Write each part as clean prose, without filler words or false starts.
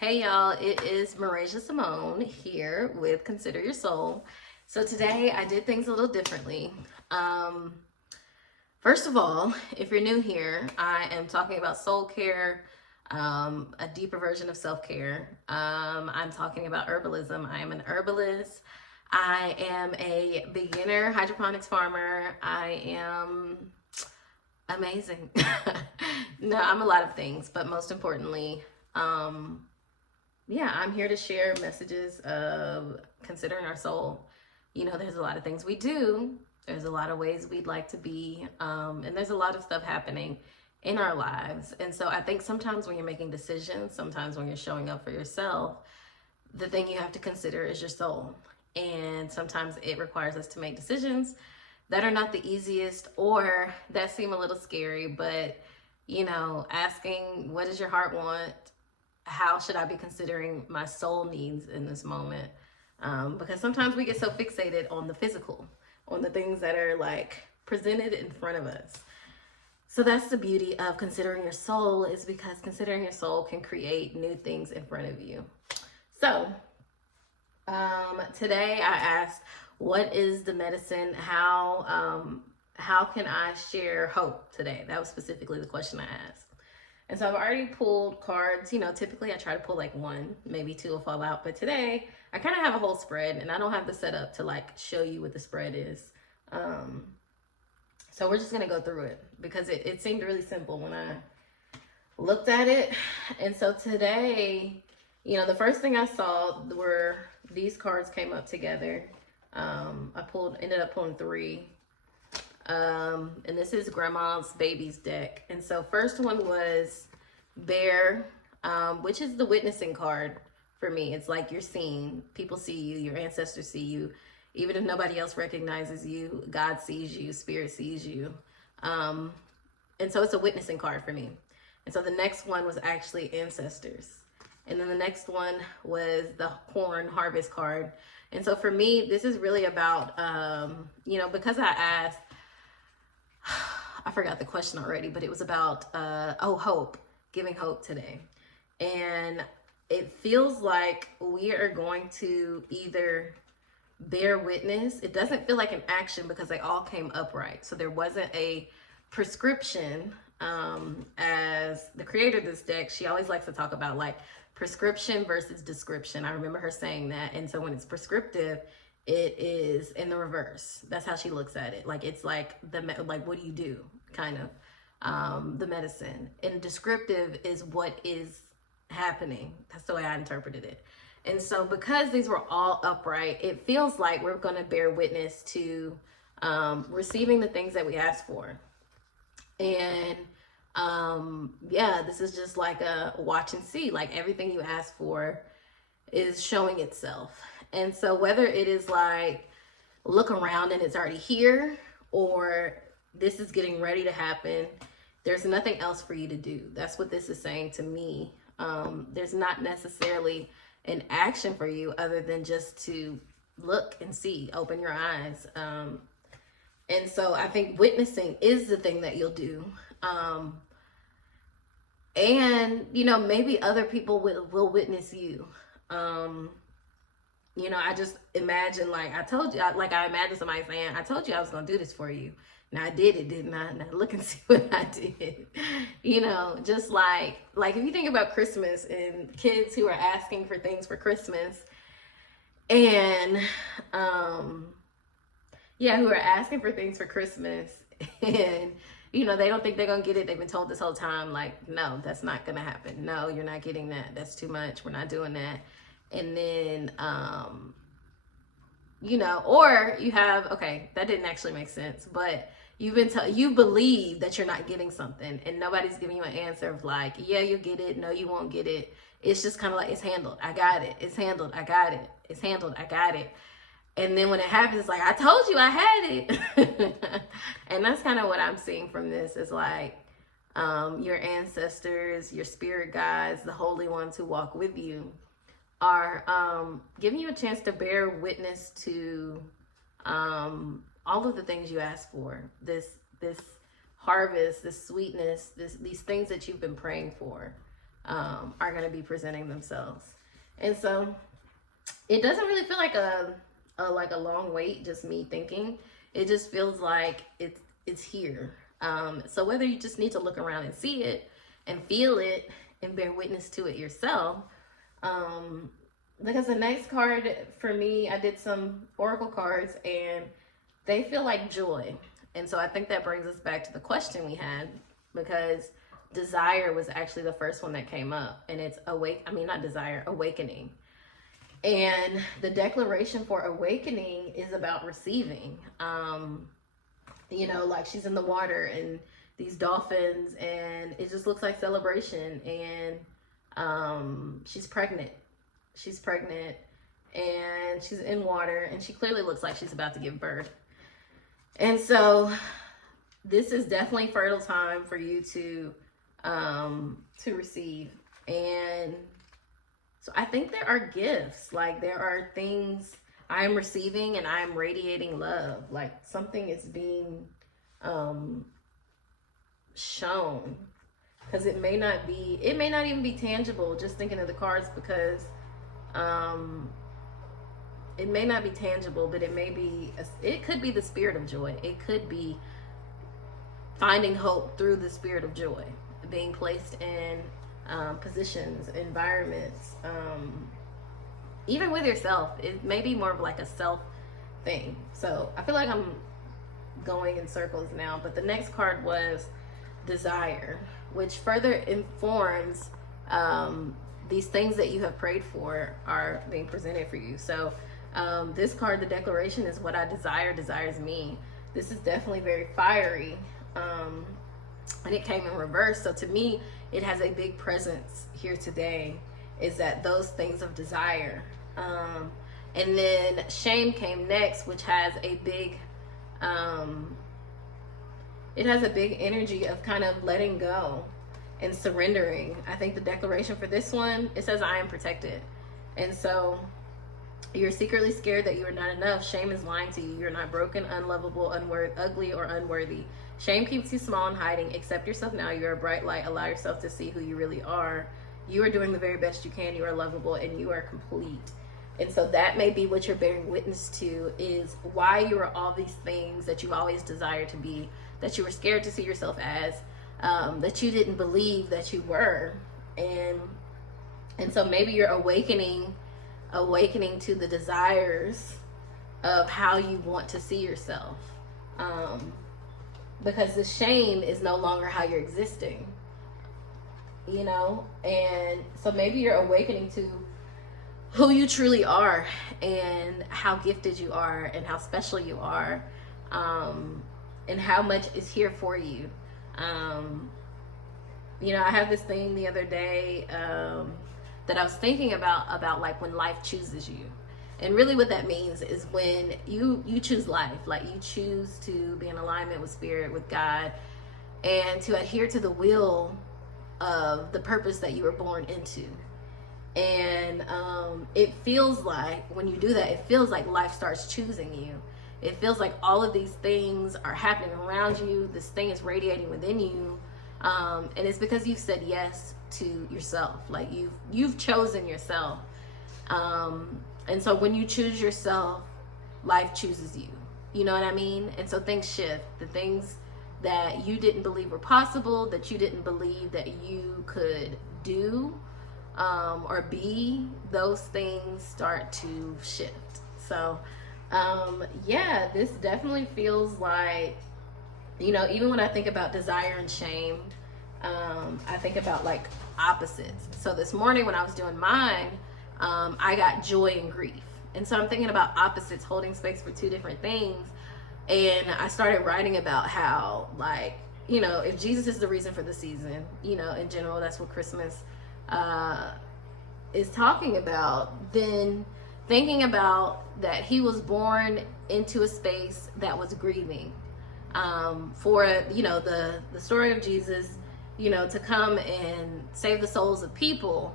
Hey y'all, it is Marasia Simone here with Consider Your Soul. So today I did things a little differently. Um, First of all, if you're new here, I am talking about soul care, a deeper version of self-care. I'm talking about herbalism. I am an herbalist. I am a beginner hydroponics farmer. I am amazing. No, I'm a lot of things, but most importantly, yeah, I'm here to share messages of considering our soul. You know, there's a lot of things we do, there's a lot of ways we'd like to be, and there's a lot of stuff happening in our lives. And so I think sometimes when you're making decisions, sometimes when you're showing up for yourself, the thing you have to consider is your soul. And sometimes it requires us to make decisions that are not the easiest or that seem a little scary, but you know, asking what does your heart want? How should I be considering my soul needs in this moment? Because sometimes we get so fixated on the physical, on the things that are like presented in front of us. So that's the beauty of considering your soul, is because considering your soul can create new things in front of you. So today I asked, what is the medicine? How can I share hope today? That was specifically the question I asked. And so I've already pulled cards. You know, typically I try to pull like one, maybe two will fall out. But today I kind of have a whole spread, and I don't have the setup to like show you what the spread is. So we're just going to go through it because it seemed really simple when I looked at it. And so today, you know, the first thing I saw were these cards came up together. Ended up pulling three. And this is Grandma's Baby's deck. And so first one was Bear, which is the witnessing card for me. It's like you're seen. People see you. Your ancestors see you. Even if nobody else recognizes you, God sees you. Spirit sees you. And so it's a witnessing card for me. And so the next one was actually Ancestors. And then the next one was the Corn Harvest card. And so for me, this is really about, you know, because I asked, I forgot the question already, but it was about, hope, giving hope today. And it feels like we are going to either bear witness. It doesn't feel like an action because they all came upright. So there wasn't a prescription. As the creator of this deck, she always likes to talk about like prescription versus description. I remember her saying that. And so when it's prescriptive, it is in the reverse. That's how she looks at it. Like it's like what do you do, kind of, the medicine. And descriptive is what is happening. That's the way I interpreted it. And so because these were all upright, it feels like we're going to bear witness to receiving the things that we asked for. And yeah, this is just like a watch and see. Like everything you ask for is showing itself. And so whether it is like look around and it's already here, or this is getting ready to happen, there's nothing else for you to do. That's what this is saying to me. There's not necessarily an action for you other than just to look and see, open your eyes. And so I think witnessing is the thing that you'll do. And, you know, maybe other people will witness you. You know, I just imagine, like I told you, I imagine somebody saying, I told you I was going to do this for you. Now I did it, didn't I? Now look and see what I did. You know, just like if you think about Christmas and kids who are asking for things for Christmas and, yeah, who are asking for things for Christmas and, you know, they don't think they're going to get it. They've been told this whole time, like, no, that's not going to happen. No, you're not getting that. That's too much. We're not doing that. And then, you know, or you have, okay, that didn't actually make sense, but you believe that you're not getting something and nobody's giving you an answer of like, yeah, you'll get it. No, you won't get it. It's just kind of like, it's handled. I got it. It's handled. I got it. It's handled. I got it. And then when it happens, it's like, I told you I had it. And that's kind of what I'm seeing from this is like, your ancestors, your spirit guides, the holy ones who walk with you are giving you a chance to bear witness to all of the things you asked for. This harvest, this sweetness, these things that you've been praying for. are going to be presenting themselves. And so it doesn't really feel like a long wait, just me thinking. It just feels like it's here. So whether you just need to look around and see it and feel it and bear witness to it yourself, because the next card for me, I did some oracle cards and they feel like joy. And so I think that brings us back to the question we had, because desire was actually the first one that came up, and it's awakening. And the declaration for awakening is about receiving. Like she's in the water and these dolphins, and it just looks like celebration. And she's pregnant. And she's in water, and she clearly looks like she's about to give birth. And so this is definitely fertile time for you to receive. And so I think there are gifts, like there are things I am receiving, and I am radiating love. Like something is being shown, because it may not even be tangible, just thinking of the cards, because it may not be tangible, but it could be the spirit of joy. It could be finding hope through the spirit of joy, being placed in positions, environments, even with yourself. It may be more of like a self thing. So I feel like I'm going in circles now, but the next card was desire, which further informs these things that you have prayed for are being presented for you. So this card, the declaration, is what I desire desires me. This is definitely very fiery, and it came in reverse. So to me, it has a big presence here today, is that those things of desire. And then shame came next, which has a big energy of kind of letting go and surrendering. I think the declaration for this one, it says, I am protected. And so you're secretly scared that you are not enough. Shame is lying to you. You're not broken, unlovable, ugly, or unworthy. Shame keeps you small and hiding. Accept yourself now. You're a bright light. Allow yourself to see who you really are. You are doing the very best you can. You are lovable, and you are complete. And so that may be what you're bearing witness to, is why you are all these things that you've always desired to be, that you were scared to see yourself as, that you didn't believe that you were. And so maybe you're awakening to the desires of how you want to see yourself, because the shame is no longer how you're existing, and so maybe you're awakening to who you truly are, and how gifted you are, and how special you are, and how much is here for you. I have this thing the other day that I was thinking about like when life chooses you. And really what that means is when you choose life, like you choose to be in alignment with spirit, with God, and to adhere to the will of the purpose that you were born into. And it feels like when you do that, it feels like life starts choosing you. It feels like all of these things are happening around you. This thing is radiating within you. And it's because you've said yes to yourself. Like you've chosen yourself. And so when you choose yourself, life chooses you. You know what I mean? And so things shift. The things that you didn't believe were possible, that you didn't believe that you could do or be, those things start to shift. So this definitely feels like, even when I think about desire and shame, I think about like opposites. So this morning when I was doing mine, I got joy and grief. And so I'm thinking about opposites, holding space for two different things. And I started writing about how, like, if Jesus is the reason for the season, in general, that's what Christmas is talking about, then thinking about that he was born into a space that was grieving, for, the story of Jesus, to come and save the souls of people.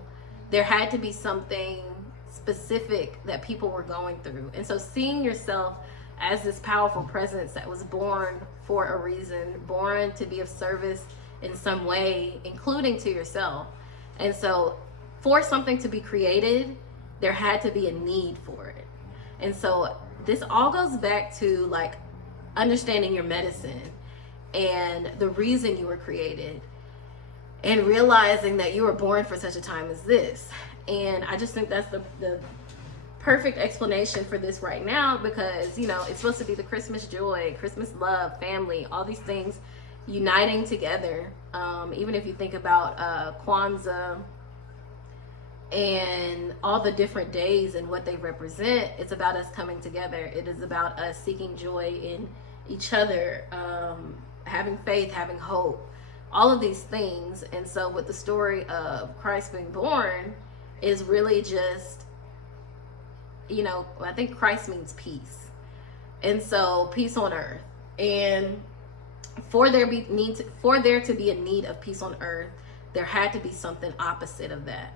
There had to be something specific that people were going through. And so seeing yourself as this powerful presence that was born for a reason, born to be of service in some way, including to yourself, And so for something to be created, there had to be a need for it. And so this all goes back to like understanding your medicine and the reason you were created, and realizing that you were born for such a time as this. And I just think that's the perfect explanation for this right now, because, you know, it's supposed to be the Christmas joy, Christmas love, family, all these things uniting together. Even if you think about Kwanzaa and all the different days and what they represent, it's about us coming together. It is about us seeking joy in each other, having faith, having hope, all of these things. And so with the story of Christ being born is really just, you know, I think Christ means peace. And so peace on earth. And for there to be a need of peace on earth, there had to be something opposite of that.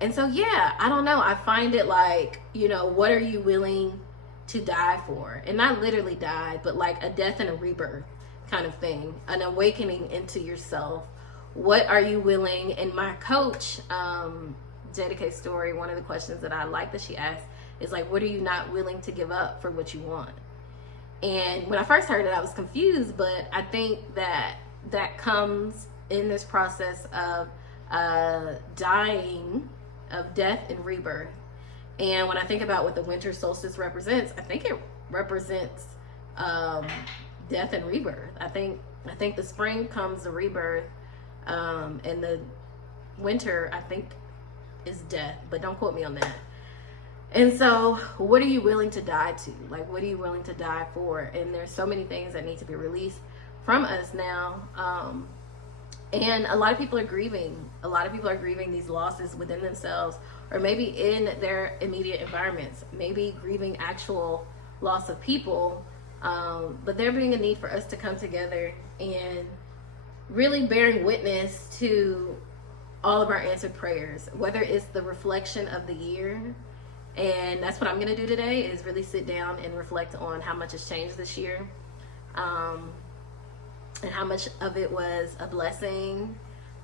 And so, yeah, I don't know. I find it like, you know, what are you willing to die for? And not literally die, but like a death and a rebirth kind of thing, an awakening into yourself. What are you willing? And my coach, JDK Story, one of the questions that I like that she asked is like, what are you not willing to give up for what you want? And when I first heard it, I was confused, but I think that that comes in this process of dying, of death and rebirth. And when I think about what the winter solstice represents, I think it represents death and rebirth. I think the spring comes the rebirth, and the winter, I think, is death, but don't quote me on that. And so what are you willing to die to? Like, what are you willing to die for? And there's so many things that need to be released from us now. And a lot of people are grieving. A lot of people are grieving these losses within themselves, or maybe in their immediate environments, maybe grieving actual loss of people. But there being a need for us to come together and really bearing witness to all of our answered prayers, whether it's the reflection of the year. And that's what I'm going to do today, is really sit down and reflect on how much has changed this year, and how much of it was a blessing,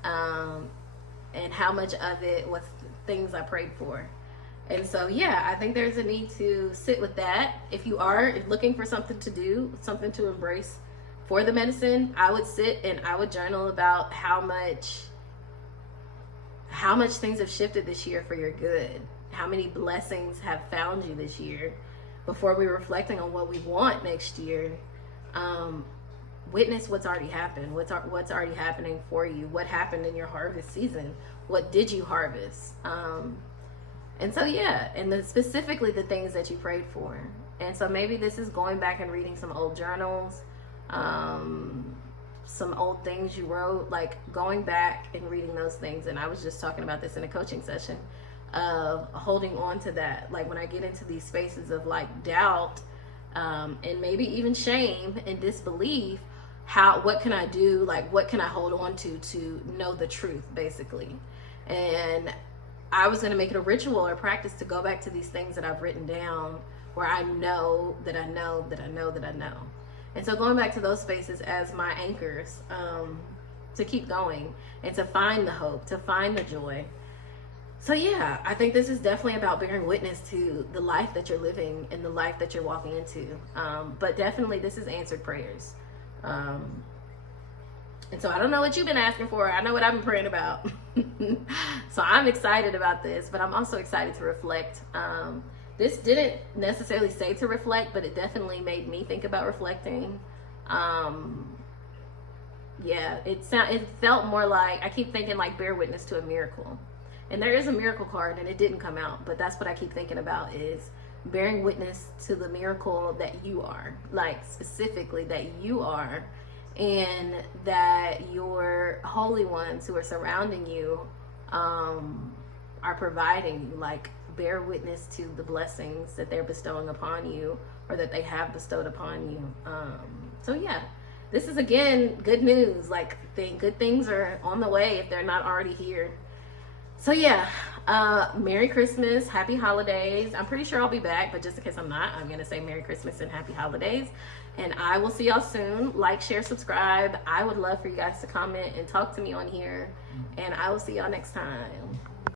and how much of it was things I prayed for. And so, yeah, I think there's a need to sit with that. If you are looking for something to do, something to embrace for the medicine, I would sit and I would journal about how much things have shifted this year for your good. How many blessings have found you this year, before we're reflecting on what we want next year. Witness what's already happened, what's already happening for you, what happened in your harvest season, what did you harvest, and so, yeah, and specifically the things that you prayed for. And so maybe this is going back and reading some old journals, some old things you wrote, like going back and reading those things. And I was just talking about this in a coaching session, of holding on to that. Like when I get into these spaces of like doubt, and maybe even shame and disbelief, what can I do? Like, what can I hold on to know the truth, basically? And I was going to make it a ritual or practice to go back to these things that I've written down, where I know that I know that I know that I know. And so going back to those spaces as my anchors, to keep going and to find the hope, to find the joy. So, yeah, I think this is definitely about bearing witness to the life that you're living and the life that you're walking into. But definitely this is answered prayers. And so I don't know what you've been asking for. I know what I've been praying about. So I'm excited about this, but I'm also excited to reflect. This didn't necessarily say to reflect, but it definitely made me think about reflecting. Yeah, it felt more like, I keep thinking like bear witness to a miracle. And there is a miracle card, and it didn't come out, but that's what I keep thinking about, is bearing witness to the miracle that you are, like specifically that you are, and that your holy ones who are surrounding you are providing you. Like, bear witness to the blessings that they're bestowing upon you, or that they have bestowed upon you. So yeah, this is, again, good news. Like, good things are on the way if they're not already here. So yeah, Merry Christmas, Happy Holidays. I'm pretty sure I'll be back, but just in case I'm not, I'm gonna say Merry Christmas and Happy Holidays. And I will see y'all soon. Like, share, subscribe. I would love for you guys to comment and talk to me on here. And I will see y'all next time.